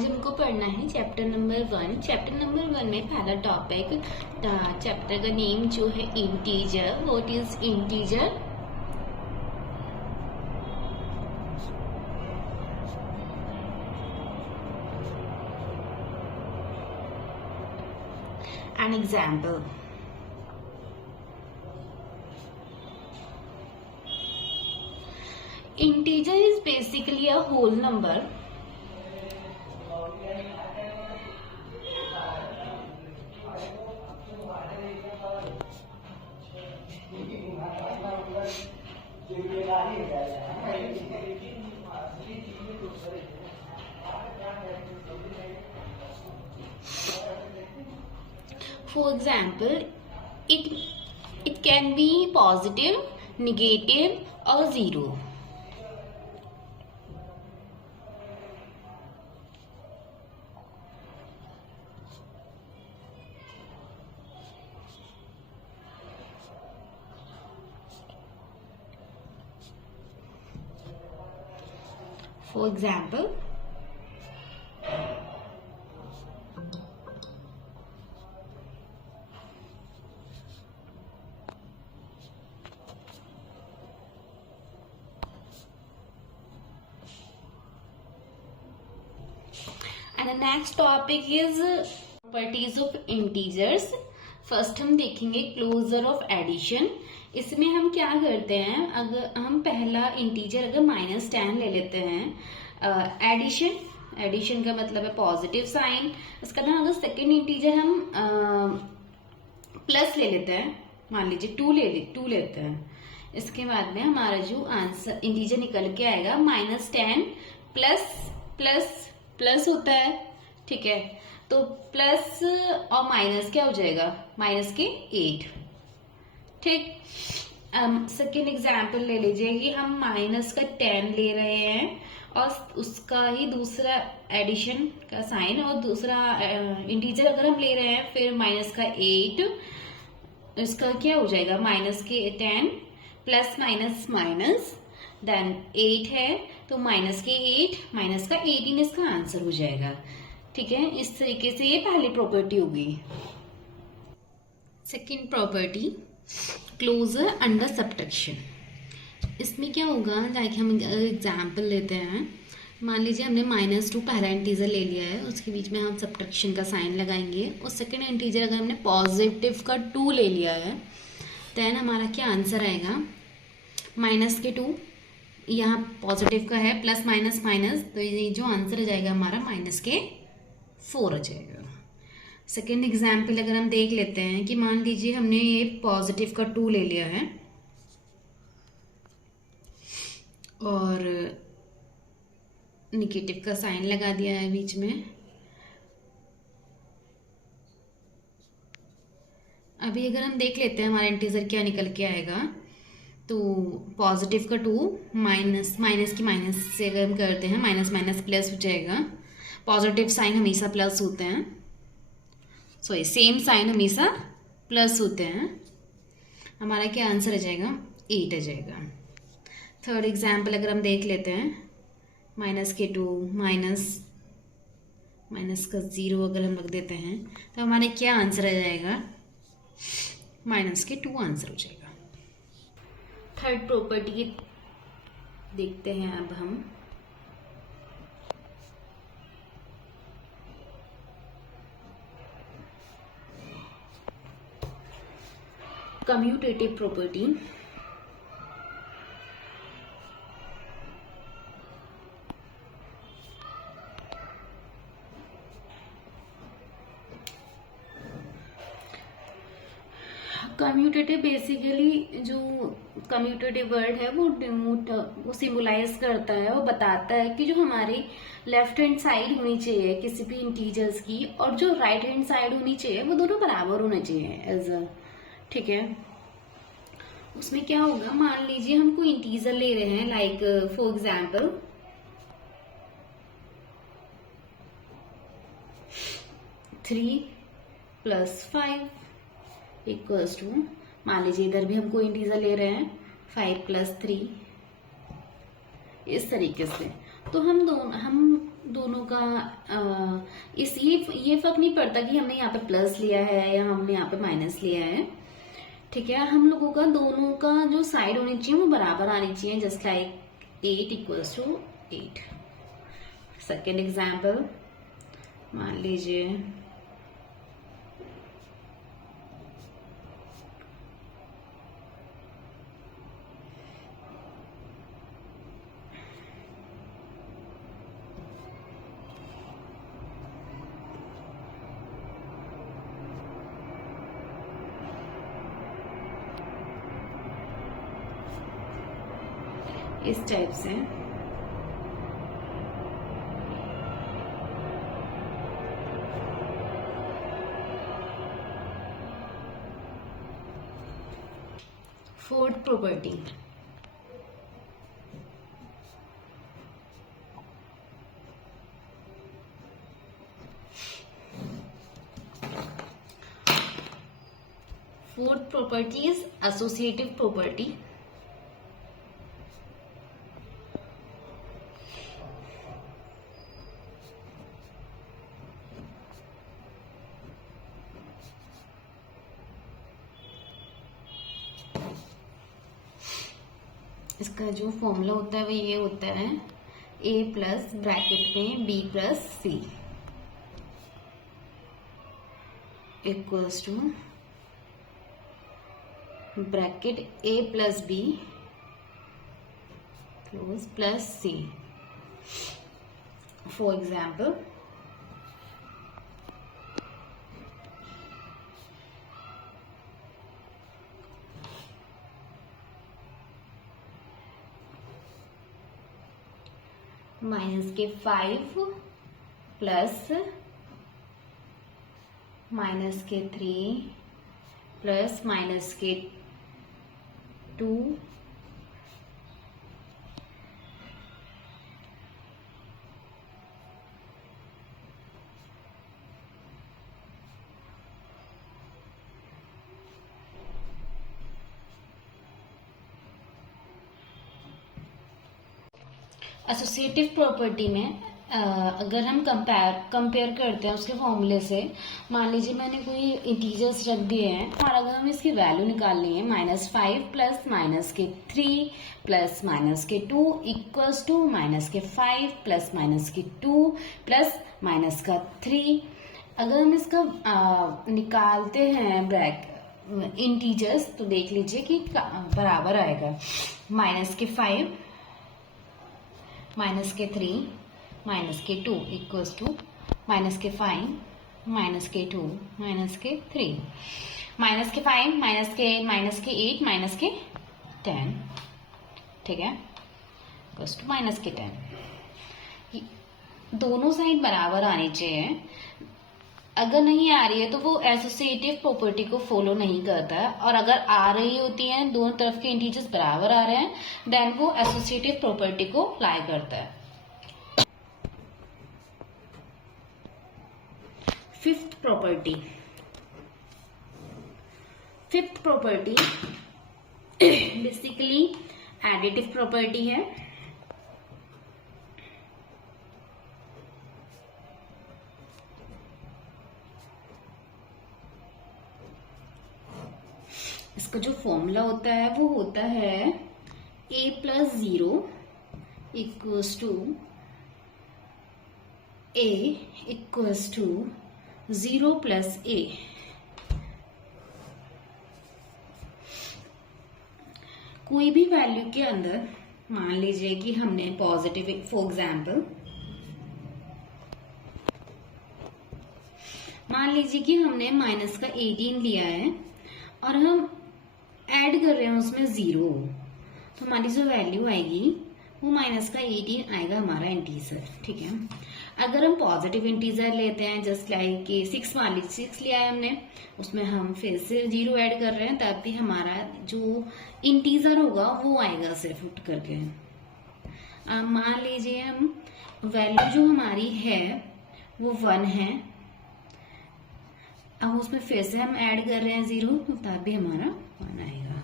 आज हमको पढ़ना है चैप्टर नंबर 1। चैप्टर नंबर 1 में पहला टॉपिक, चैप्टर का नेम जो है integer. What is integer? An example. Integer is basically a whole number For example, it can be positive, negative or zero. For example, and the next topic is properties of integers. First हम देखेंगे closure of addition. इसमें हम क्या करते हैं, अगर हम पहला इंटीजर अगर -10 ले लेते हैं, एडिशन का मतलब है पॉजिटिव साइन। उसका ना अगर सेकेंड इंटीजर हम प्लस ले लेते हैं, मान लीजिए 2 लेते हैं, इसके बाद में हमारा जो आंसर इंटीजर निकल के आएगा -10 प्लस प्लस प्लस होता है, ठीक है। तो प्लस और माइनस क्या हो जाएगा, माइनस के 8, ठीक। सेकेंड एग्जाम्पल ले लीजिए कि हम माइनस का 10 ले रहे हैं और उसका ही दूसरा एडिशन का साइन और दूसरा इंटीजर अगर हम ले रहे हैं, फिर माइनस का 8, इसका क्या हो जाएगा, माइनस के 10 प्लस माइनस माइनस देन 8 है, तो माइनस के 8 माइनस का 18 इसका आंसर हो जाएगा, ठीक है। इस तरीके से ये पहली प्रॉपर्टी होगी। Second property, closure under subtraction. इसमें क्या होगा, लाइक हम एग्जाम्पल लेते हैं, मान लीजिए हमने -2 पहला इंटीजर ले लिया है, उसके बीच में हम सब्ट्रैक्शन का साइन लगाएंगे, और सेकेंड इंटीजर अगर हमने पॉजिटिव का 2 ले लिया है, देन हमारा क्या आंसर आएगा, माइनस के 2, यहाँ पॉजिटिव का है, प्लस माइनस माइनस, तो ये जो आंसर आ जाएगा हमारा माइनस के 4 आ जाएगा। सेकेंड एग्जाम्पल अगर हम देख लेते हैं कि मान लीजिए हमने ये पॉजिटिव का 2 ले लिया है और निगेटिव का साइन लगा दिया है बीच में। अभी अगर हम देख लेते हैं हमारा इंटीजर क्या निकल के आएगा, तो पॉजिटिव का 2 माइनस की माइनस से अगर हम करते हैं, माइनस माइनस प्लस हो जाएगा। पॉजिटिव साइन हमेशा प्लस होते हैं, सॉरी सेम साइन हमेशा प्लस होते हैं। हमारा क्या आंसर आ जाएगा, 8 आ जाएगा। थर्ड एग्जाम्पल अगर हम देख लेते हैं, माइनस के 2 माइनस का 0 अगर हम रख देते हैं, तो हमारे क्या आंसर आ जाएगा, माइनस के 2 आंसर हो जाएगा। थर्ड प्रॉपर्टी देखते हैं अब हम। Commutative property. कम्यूटेटिव बेसिकली जो कम्यूटेटिव वर्ड है वो सिंबलाइज करता है, वो बताता है कि जो हमारी लेफ्ट हैंड साइड होनी चाहिए किसी भी इंटीजर्स की, और जो राइट हैंड साइड होनी चाहिए, वो दोनों बराबर होने चाहिए एज अ, ठीक है। उसमें क्या होगा, मान लीजिए हम कोई इंटीजर ले रहे हैं, like for example 3 + 5 equals to, मान लीजिए इधर भी हम कोई इंटीजर ले रहे हैं 5 + 3, इस तरीके से। तो हम दोनों का ये फर्क नहीं पड़ता कि हमने यहाँ पे प्लस लिया है या हमने यहाँ पे माइनस लिया है। ठीक है, हम लोगों का दोनों का जो साइड होनी चाहिए वो बराबर आनी चाहिए, just like 8 equals to 8। Second example मान लीजिए इस टाइप से। Fourth property, fourth property is associative property. इसका जो फॉर्मूला होता है वो ये होता है a प्लस ब्रैकेट में b plus c equals to bracket a plus b close plus c। For example minus के 5 प्लस माइनस के 3 प्लस माइनस के 2 एसोसिएटिव प्रॉपर्टी में अगर हम कंपेयर करते हैं उसके फॉर्मूले से, मान लीजिए मैंने कोई इंटीजर्स रख दिए हैं और अगर हमें इसकी वैल्यू निकालनी है -5 प्लस माइनस के 3 प्लस माइनस के 2 इक्वल्स टू माइनस के 5 प्लस माइनस के 2 प्लस माइनस का 3। अगर हम इसका निकालते हैं इंटीजर्स तो देख लीजिए कि बराबर आएगा माइनस के 5 माइनस के 3 माइनस के 2 इक्वल्स टू माइनस के 5 माइनस के 2 माइनस के 3 माइनस के 5 माइनस के 8 माइनस के 10। ठीक है, इक्वल्स टू माइनस के 10। दोनों साइड बराबर आनी चाहिए। अगर नहीं आ रही है तो वो एसोसिएटिव प्रॉपर्टी को फॉलो नहीं करता है, और अगर आ रही होती है दोनों तरफ के इंटीजर्स बराबर आ रहे हैं देन वो एसोसिएटिव प्रॉपर्टी को अप्लाई करता है। Fifth property basically additive property है। इसका जो फॉर्मूला होता है वो होता है a plus 0 equals to a equals to 0 plus a। कोई भी वैल्यू के अंदर मान लीजिए कि हमने पॉजिटिव, फॉर एग्जाम्पल मान लीजिए कि हमने माइनस का 18 लिया है और हम ऐड कर रहे हैं उसमें 0, तो हमारी जो वैल्यू आएगी वो माइनस का 18 आएगा हमारा इंटीजर। ठीक है, अगर हम पॉजिटिव इंटीजर लेते हैं जस्ट लाइक कि 6 मान लीजिए 6 लिया है हमने, उसमें हम फिर से 0 ऐड कर रहे हैं तब भी हमारा जो इंटीजर होगा वो आएगा सिर्फ उठ करके। मान लीजिए हम वैल्यू जो हमारी है वो 1 है, अब उसमें फिर से हम ऐड कर रहे हैं 0 तब भी हमारा 1 आएगा।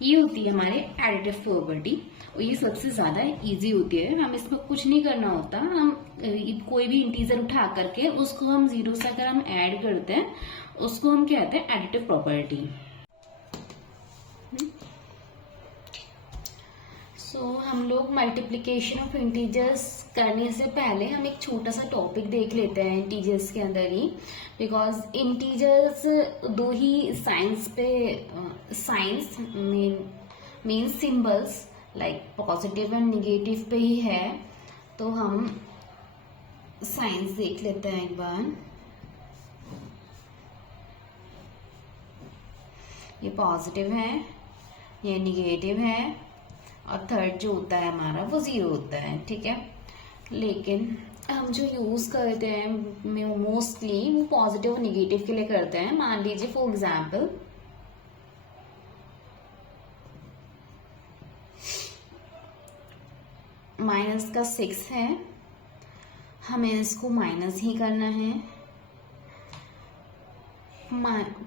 ये होती है हमारे एडिटिव प्रॉपर्टी और ये सबसे ज्यादा इजी होती है। हम इसमें कुछ नहीं करना होता, हम कोई भी इंटीजर उठा करके उसको हम जीरो से अगर हम ऐड करते हैं उसको हम कहते हैं एडिटिव प्रॉपर्टी। हम लोग मल्टीप्लिकेशन ऑफ इंटीजर्स करने से पहले हम एक छोटा सा टॉपिक देख लेते हैं इंटीजर्स के अंदर ही, बिकॉज इंटीजर्स दो ही साइंस पे science mean symbols like positive and negative पे ही है। तो हम साइंस देख लेते हैं एक बार। ये पॉजिटिव है, ये निगेटिव है और थर्ड जो होता है हमारा वो जीरो होता है, ठीक है। लेकिन हम जो यूज करते हैं मोस्टली वो पॉजिटिव और निगेटिव के लिए करते हैं। मान लीजिए फॉर एग्जाम्पल माइनस का 6 है, हमें इसको माइनस ही करना है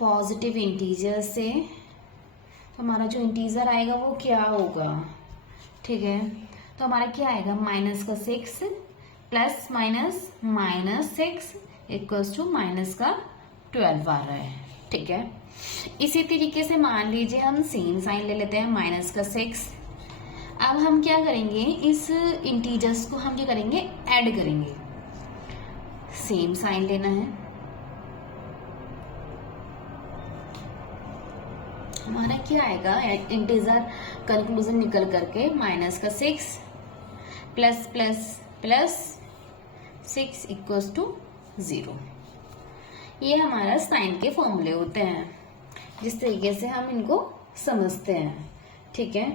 पॉजिटिव इंटीजर से। तो हमारा जो इंटीजर आएगा वो क्या होगा, ठीक है। तो हमारा क्या आएगा, माइनस का 6 plus minus -6 equals to minus का 12 आ रहा है, ठीक है। इसी तरीके से मान लीजिए हम सेम साइन ले लेते हैं, माइनस का 6। अब हम क्या करेंगे, इस इंटीजर्स को हम क्या करेंगे, ऐड करेंगे। सेम साइन लेना है, हमारा क्या आएगा, इंटीजर कंक्लूजन निकल करके माइनस का 6 plus plus plus 6 equals to 0। ये हमारा साइन के फॉर्मूले होते हैं जिस तरीके से हम इनको समझते हैं, ठीक है।